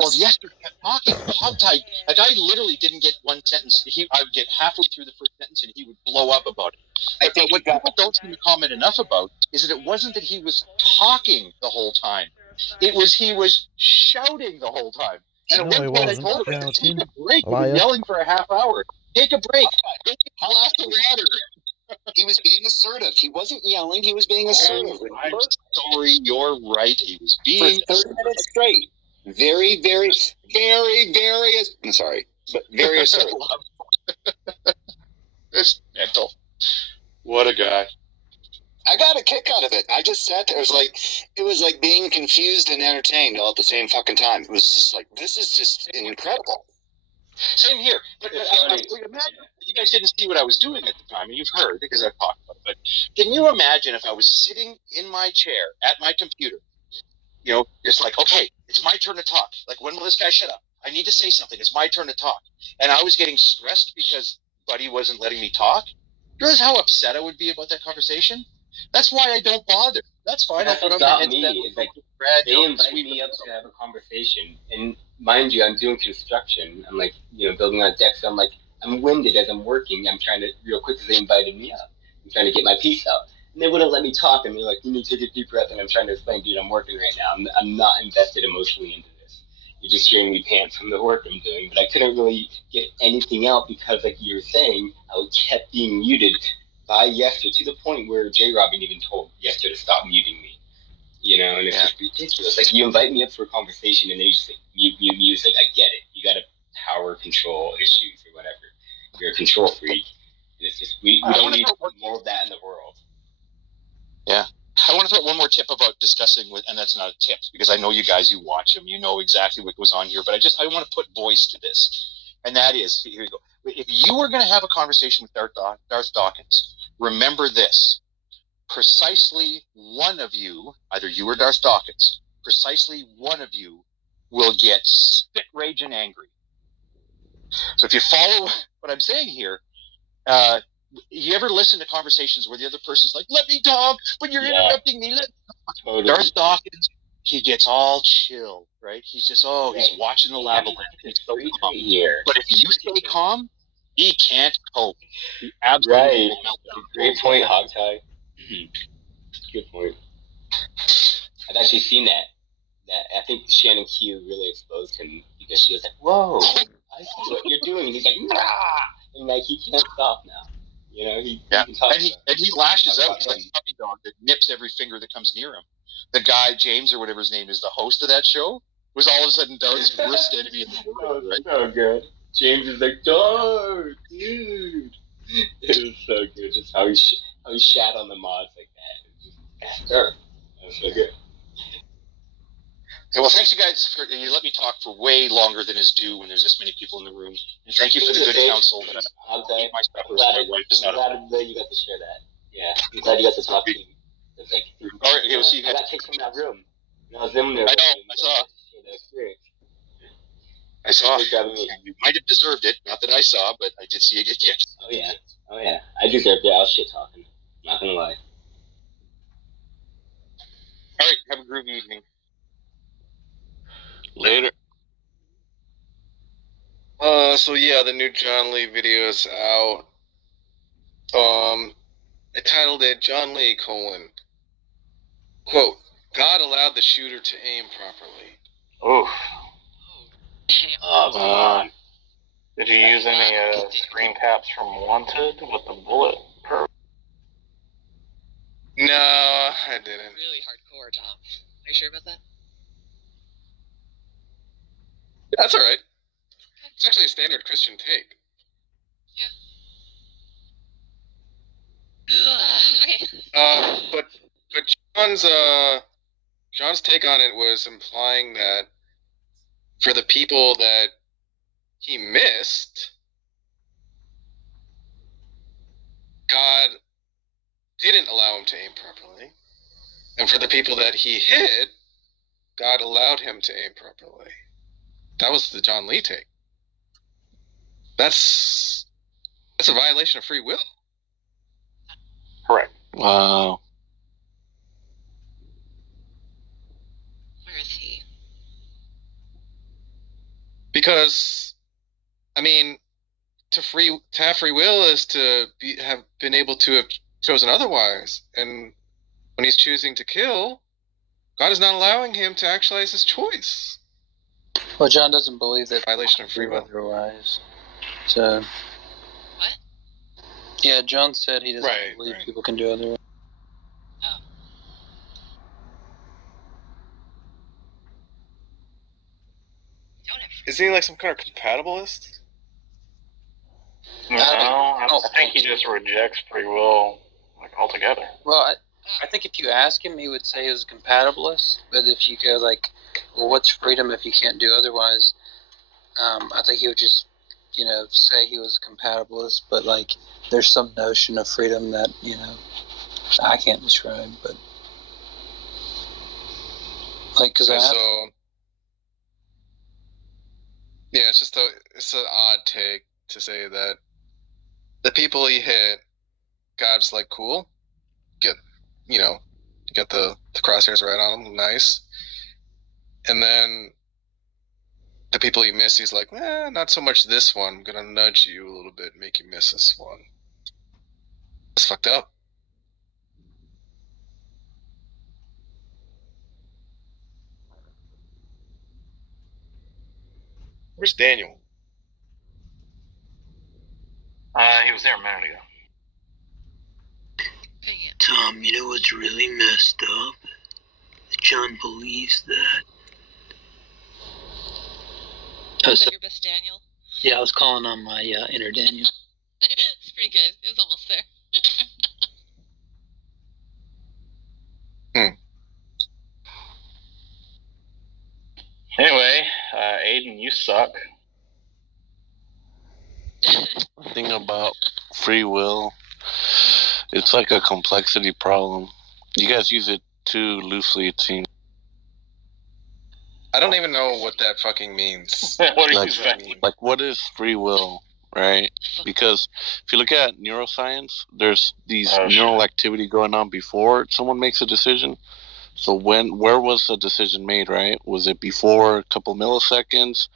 Well, yesterday kept talking, hogtied. Like I literally didn't get one sentence. I would get halfway through the first sentence, and he would blow up about it. But what people don't seem to comment enough about is that it wasn't that he was talking the whole time; it was he was shouting the whole time. And at one point, I told him, "Take a break. You've been yelling for a half hour. Take a break. Go get a glass of water." He was being assertive. He wasn't yelling. He was being assertive. I'm sorry. You're right. He was being for 30 minutes straight. Very, very, very, very. I'm sorry, but very assertive. It's mental. What a guy. I got a kick out of it. I just sat there. It was like being confused and entertained all at the same fucking time. It was just like, this is just incredible. Same here. But imagine, you guys didn't see what I was doing at the time, and you've heard because I've talked about it. But can you imagine if I was sitting in my chair at my computer, it's like, okay, it's my turn to talk. Like, when will this guy shut up? I need to say something. It's my turn to talk. And I was getting stressed because Buddy wasn't letting me talk. You realize how upset I would be about that conversation? That's why I don't bother. That's fine. That's what got me. It's like they invite me up to have a conversation, and mind you, I'm doing construction. I'm like, building on a deck, so I'm winded as I'm working. I'm trying to real quick because they invited me up. I'm trying to get my piece out, and they wouldn't let me talk. And they're like, "You need to take a deep breath." And I'm trying to explain, dude, I'm working right now. I'm not invested emotionally into this. You're just hearing me pant from the work I'm doing, but I couldn't really get anything out because, like you were saying, I kept being muted by Yester to the point where J. Robin even told Yester to stop muting me. And it's just ridiculous. Like, you invite me up for a conversation and then you just like, mute. It's like, I get it. You got power control issues or whatever. You're a control freak. And it's just, we don't need more of that in the world. Yeah. I want to throw one more tip about discussing and that's not a tip because I know you guys who watch them, you know exactly what goes on here, but I want to put voice to this. And that is, here you go. If you were going to have a conversation with Darth Dawkins, remember this. Precisely one of you, either you or Darth Dawkins, precisely one of you will get spit rage and angry. So if you follow what I'm saying here, you ever listen to conversations where the other person's like, "Let me talk, but you're interrupting me." Totally. Darth Dawkins, he gets all chill, right? He's just, he's watching the labyrinth. He's so calm. But if you stay calm, he can't cope. He absolutely will melt down. Great point, Hogtie. Good point. I've actually seen that. I think Shannon Q really exposed him because she was like, "Whoa, I see what you're doing." And he's like, "Nah," and like he can't stop now. He can talk. And he lashes out. He's like a puppy dog that nips every finger that comes near him. The guy James or whatever his name is, the host of that show, was all of a sudden Darth's worst enemy in the world. Right? So good. James is like, "Darth, dude." It was so good. Just how he shat on the mods like that. That's Darth. That was so good. Okay, well, thanks you guys for you let me talk for way longer than is due when there's this many people in the room. And thank you for the good counsel. That I'm glad you got to share that. Yeah, I'm glad you got to talk to me. It's like, all right, we'll see you guys. I got kicked from that room. I was in there. I know. I saw. You might have deserved it. Not that I saw, but I did see you get kicked. Oh yeah. I deserved it. I was shit talking. Not gonna lie. All right. Have a groovy evening. Later. So yeah, the new John Lee video is out. I titled it John Lee, quote, "God allowed the shooter to aim properly." Oh. Oh, come on. Did you use any screen caps from Wanted with the bullet per? No, I didn't. Really hardcore, Tom. Are you sure about that? That's all right. It's actually a standard Christian take. Yeah. Okay. But John's take on it was implying that for the people that he missed, God didn't allow him to aim properly, and for the people that he hit, God allowed him to aim properly. That was the John Lee take. That's a violation of free will. Correct. Wow. Where is he? Because, I mean, to have free will is to have been able to have chosen otherwise. And when he's choosing to kill, God is not allowing him to actualize his choice. Well, John doesn't believe that violation of free will. Otherwise, so What? Yeah, John said he doesn't believe people can do otherwise. Oh. Isn't he like some kind of compatibilist? No, I think he just rejects free will like altogether. Well, I think if you ask him, he would say he was a compatibilist. But if you go like, well, what's freedom if you can't do otherwise? I think he would just, say he was a compatibilist. But like, there's some notion of freedom that I can't describe. But like, because yeah, it's an odd take to say that the people he hit, God's like, cool, get the crosshairs right on them, nice. And then the people you miss, he's like, not so much this one. I'm gonna nudge you a little bit, make you miss this one. It's fucked up. Where's Daniel? He was there a minute ago. Tom, you know what's really messed up? John believes that. Was that your best Daniel? Yeah, I was calling on my inner Daniel. It's pretty good. It was almost there. Anyway, Aiden, you suck. Thing about free will, it's like a complexity problem. You guys use it too loosely, it seems. I don't even know what that fucking means. What are you saying? Like, what is free will, right? Because if you look at neuroscience, there's these neural activity going on before someone makes a decision. So where was the decision made, right? Was it before a couple milliseconds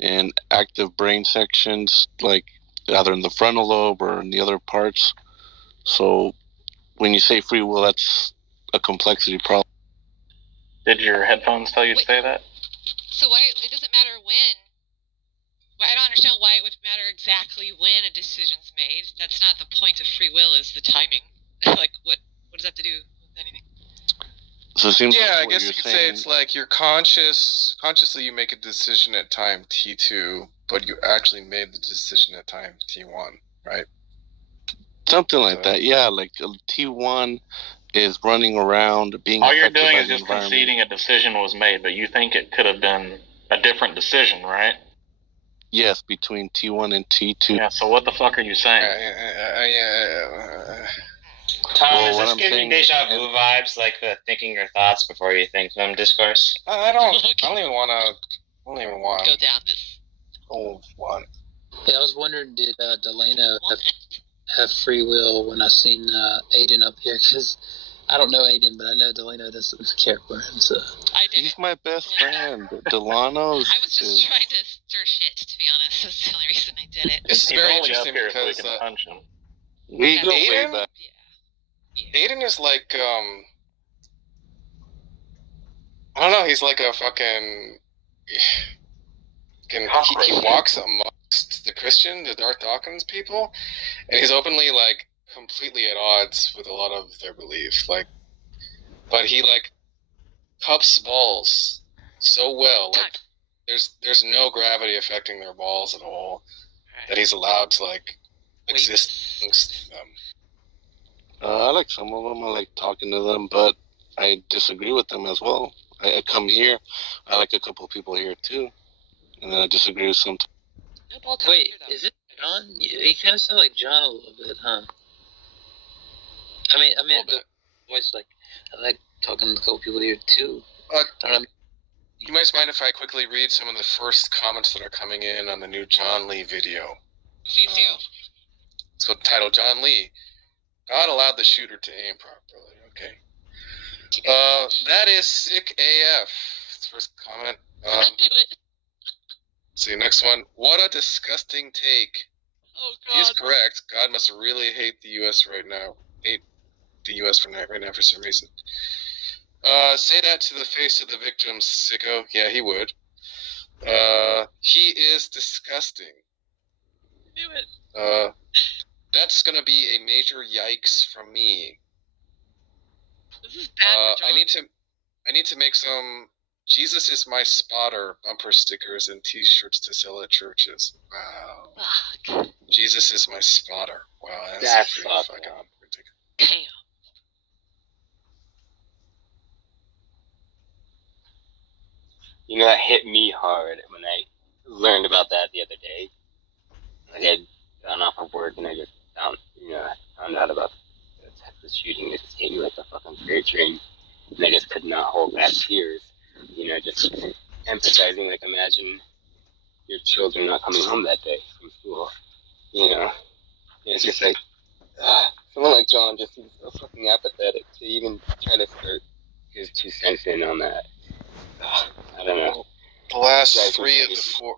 in active brain sections, like either in the frontal lobe or in the other parts? So when you say free will, that's a complexity problem. Did your headphones tell you to say that? So why it doesn't matter when? I don't understand why it would matter exactly when a decision's made. That's not the point of free will. Is the timing? Like what does that have to do with anything? So it seems I guess you could say it's like you're consciously you make a decision at time T2, but you actually made the decision at time T1, right? Something like that, yeah. Like T1 is running around being. All you're doing is just conceding a decision was made, but you think it could have been a different decision, right? Yes, between T1 and T2. Yeah, so what the fuck are you saying? Tom, is this giving you deja vu vibes, like the thinking your thoughts before you think them discourse? I don't even want to go down this. Oh, one. Yeah, I was wondering, did Delano have free will when I seen Aiden up here? Because I don't know Aiden, but I know Delano doesn't care for him. So he's my best friend. Delano's. I was just trying to stir shit, to be honest. That's the only reason I did it. It's very interesting because we can punch him. We go way back. Aiden is like, I don't know, he's like a fucking, he walks amongst the Darth Dawkins people, and he's openly, like, completely at odds with a lot of their belief, like, but he, like, cups balls so well, like, there's no gravity affecting their balls at all, that he's allowed to, like, exist amongst them. I like some of them. I like talking to them, but I disagree with them as well. I come here. I like a couple of people here too, and then I disagree with some. Wait, is it John? He kind of sounds like John a little bit, huh? I mean, the voice, like, I like talking to a couple people here too. You might mind if I quickly read some of the first comments that are coming in on the new John Lee video. Please do. It's titled John Lee. God allowed the shooter to aim properly. Okay. That is sick AF. That's the first comment. see. Next one. What a disgusting take. Oh God. He is correct. God must really hate the U.S. right now. Hate the U.S. right now for some reason. Say that to the face of the victim, sicko. Yeah, he would. He is disgusting. I knew it. That's gonna be a major yikes from me. This is bad for John. I need to make some Jesus is my spotter bumper stickers and T-shirts to sell at churches. Wow. Fuck. Jesus is my spotter. Wow, That's pretty fucked fucking up. ridiculous. Damn. You know, that hit me hard when I learned about that the other day. Like, I'd gone off of work and I just found out about the Texas shooting. It just hit me like a fucking freight train. And I just could not hold back tears. You know, just emphasizing, like, imagine your children not coming home that day from school. You know? And it's just like, someone like John just seems so fucking apathetic to even try to start his 2 cents in on that. I don't know. The last 3 of the 4...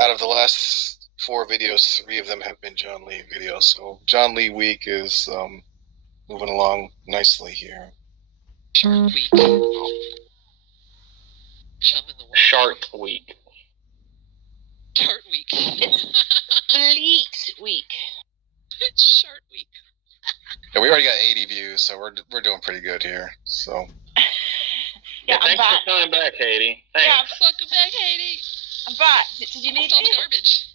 Out of the last 4 videos, 3 of them have been John Lee videos. So John Lee week is moving along nicely here. Shark Week. Chum in the water. Shark Week. Shark Week. Fleet Week. Shark Week. Yeah, we already got 80 views, so we're doing pretty good here. So. Yeah, I'm thanks back. for coming back, Haiti. Thanks. Yeah, Welcome back, Haiti. I'm back. Did you need All the me? garbage.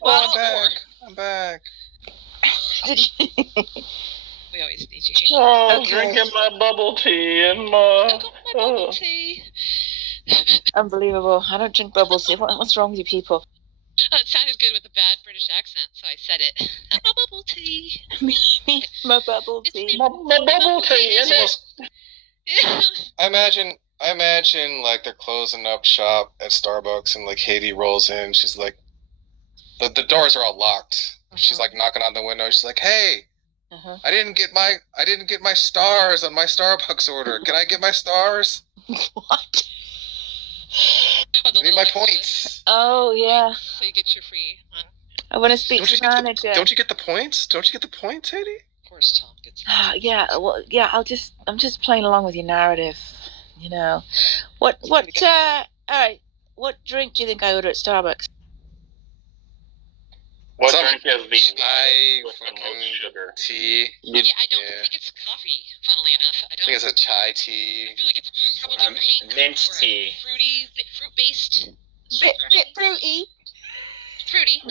Well, I'm back. Did you? We always need you, Haiti. Oh, Okay. drinking my bubble tea and my... Welcome to my bubble tea. Unbelievable. I don't drink bubble tea. What's wrong with you people? Oh, it sounded good with a bad British accent, so I said it. My bubble tea. me, my bubble It's tea. me. My bubble tea and I imagine like they're closing up shop at Starbucks and like Haiti rolls in. She's like, the doors are all locked. She's like knocking on the window. She's like, "Hey, I didn't get my stars on my Starbucks order. Can I get my stars? What? Oh, I need my points." Oh, yeah. So you get your free one. I want to speak to the manager. Don't you get the points? Don't you get the points, Haiti? Of course, Tom gets. Yeah, well, yeah. I'm just playing along with your narrative. You know, all right. What drink do you think I order at Starbucks? what Some drink is the chai with the fucking most sugar? tea. Yeah, I don't think it's coffee. Funnily enough, I think it's a chai tea. I feel like it's probably pink mint or tea. fruit-based. Bit fruity. Fruity.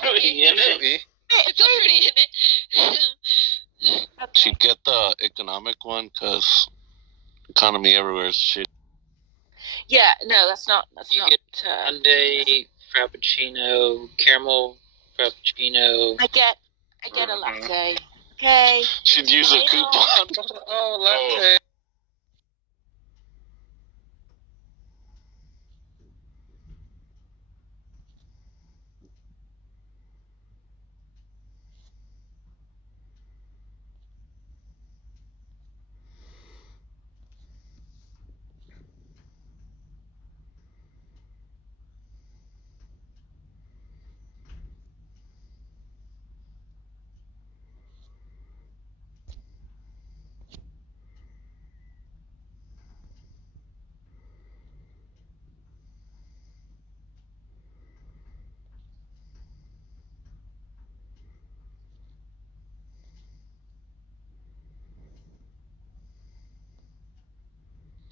Fruity, isn't it? Fruity. It's so fruity, isn't it? She'd get the economic one because economy everywhere is shit. Yeah, no, that's not. You get Sunday Frappuccino, caramel Frappuccino. I get a latte. Okay. She'd use a coupon. Oh, latte.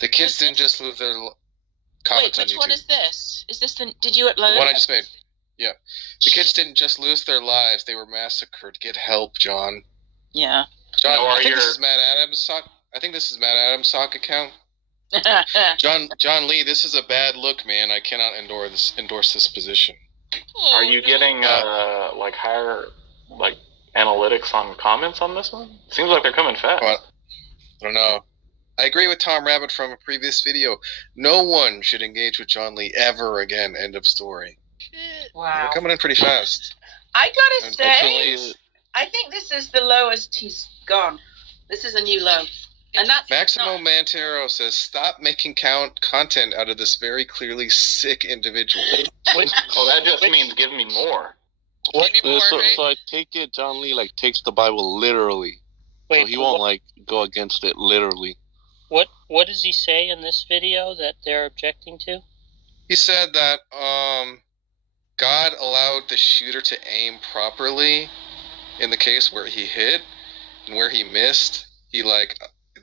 The kids didn't just lose their comments on YouTube. Which one is this? Is this the? Did you upload? The one I just made. Yeah. The kids didn't just lose their lives; they were massacred. Get help, John. Yeah. John, I think this is Matt Adams' sock account. John Lee, this is a bad look, man. I cannot endorse this position. Are you getting like higher like analytics on comments on this one? Seems like they're coming fast. Well, I don't know. I agree with Tom Rabbit from a previous video. No one should engage with John Lee ever again. End of story. Wow. They're coming in pretty fast. I gotta say, Unfortunately, I think this is the lowest he's gone. This is a new low. And that's Maximo Mantero says, "Stop making content out of this very clearly sick individual." That just means give me more. So I take it John Lee takes the Bible literally. Wait, so he won't go against it literally. What does he say in this video that they're objecting to? He said that God allowed the shooter to aim properly in the case where he hit, and where he missed, he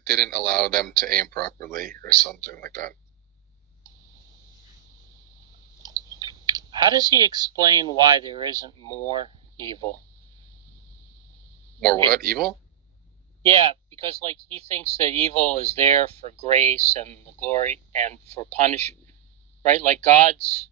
didn't allow them to aim properly or something like that. How does he explain why there isn't more evil? More what? Evil? Yeah, because he thinks that evil is there for grace and the glory and for punishment, right? God's